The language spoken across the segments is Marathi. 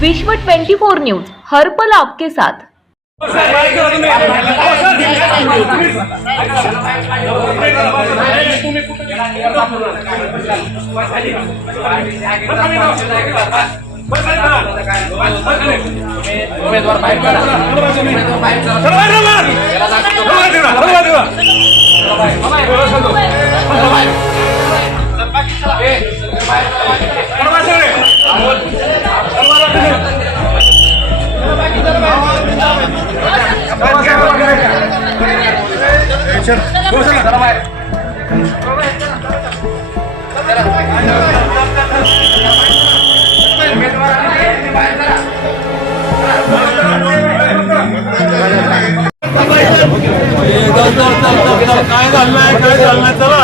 विश्व 24 न्यूज हर्पल आपके साथ. उमेदवार बाहेर उमेदवार बाहेर काय झालंय काय झालंय चला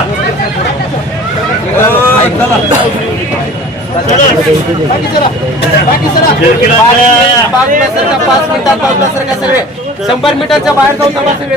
पाच मीटरच्या पाच मिनिटात पावला सर का सगळे शंभर मीटरच्या बाहेर जाऊन तपास सगळे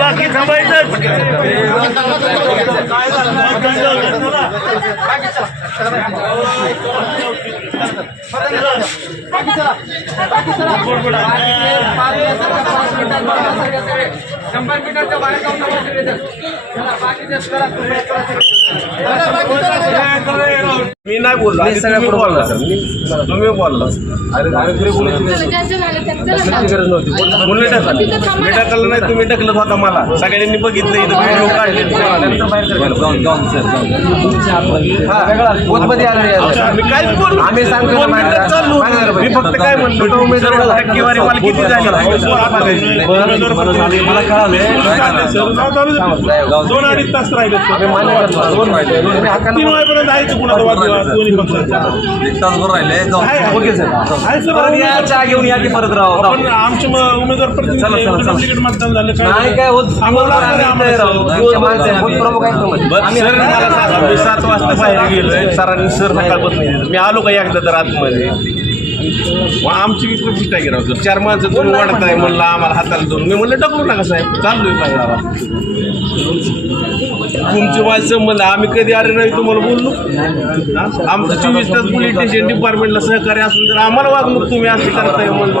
बाकी थांबायचं चला, तुम्ही चला सगळे. ए, चला, ए, राहुल, चल, चला, चल. ए, चला. चला, चला, ए. ए, बाकी थांबायचं काय झालं काय झालं चला. शंभर मीटरच्या बाहेर जाऊन. मी नाही बोललो. तुम्ही बोलला. मी टाकलं. नाही तुम्ही टाकलं होता मला. सगळ्यांनी बघितलं इथं. मी काय बोललो आम्ही सांगतो. मी फक्त काय म्हणतो टक्केवारी मला किती झाली? मला दोन अडीच तास राहिले. तीन वाजेपर्यंत दोन्ही पक्षाचा. घेऊन या की परत. पण आमचे उमेदवार प्रतिनिधी मतदान झालं काय होत राहू. सात वाजता बाहेर गेलोय. सरांनी सर. मी आलो का एकदा तर आतमध्ये? मग आमची प्रतिष्ठा की राव सर चार माणसं तुम्ही वाढत आहे म्हणलं आम्हाला हाताला दोन मी म्हणलं टाकलो नका साहेब चाललोय बाहेर तुमचे माझे संबंध आम्ही कधी अरे नाही तुम्हाला बोललो? आमचं चोवीस तास पोलीस स्टेशन डिपार्टमेंटला सहकार्य असून जर आम्हाला वागणूक तुम्ही अशी करताय म्हणलं.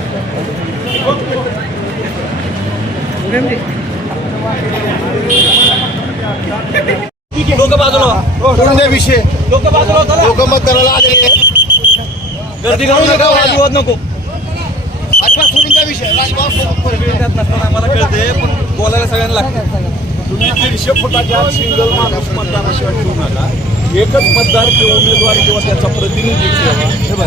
लोक बाजूला द्या विषय. लोक बाजूला होता लोक आलेले आहेत. गर्दी करू नका वादविवाद नको. सोडून द्या विषय. राजभाऊ मला कळते पण बोलायला सगळ्यांना लागतं. तुम्ही दीडशे फुटाच्या सिंगल माणूस मतदानाशिवाय ठेवू नका. एकच मतदार किंवा उमेदवार किंवा त्याचा प्रतिनिधी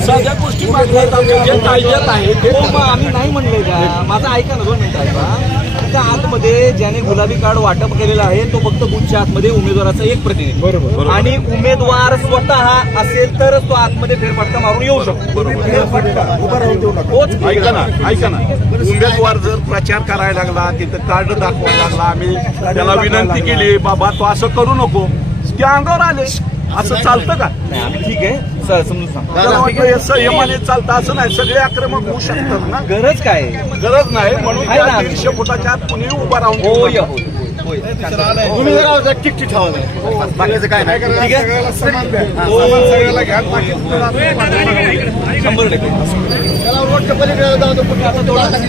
साध्या गोष्टी मागण्यात आमच्या जे कायद्यात आहे. ते हो आम्ही नाही म्हणलोय का? माझं ऐका ना दोन मिनिटं ऐका. त्या आतमध्ये ज्याने गुलाबी कार्ड वाटप केलेलं आहे तो फक्त बुथच्या आतमध्ये उमेदवाराचा एक प्रतिनिधी. बरोबर. आणि उमेदवार स्वतः असेल तरच तो आतमध्ये फेरफटका मारून येऊ शकतो. नका. ऐका ना ऐका ना. उमेदवार जर प्रचार करायला लागला तिथं कार्ड दाखवायला लागला आम्ही त्याला विनंती केली बाबा तो असं करू नको. की अंगावर आले. असं चालतं का? नाही आम्ही ठीक आहे. स- समजून सांग. त्याला हे संयमाने चालतं असं नाही. सगळे आक्रमक होऊ शकतात ना. गरज काय आहे? गरज नाही. म्हणून आहे त्या ना. दीडशे फुटाच्या आत कुणी उभा राहून होय देऊ होय. नका. होय तुम्ही जरा टिकटी ठेवा जरा. बाकीचं काय नाही. ठीक आहे? शंभर टक्के. त्याला रोडच्या पलीकडे जाऊ कुठे आता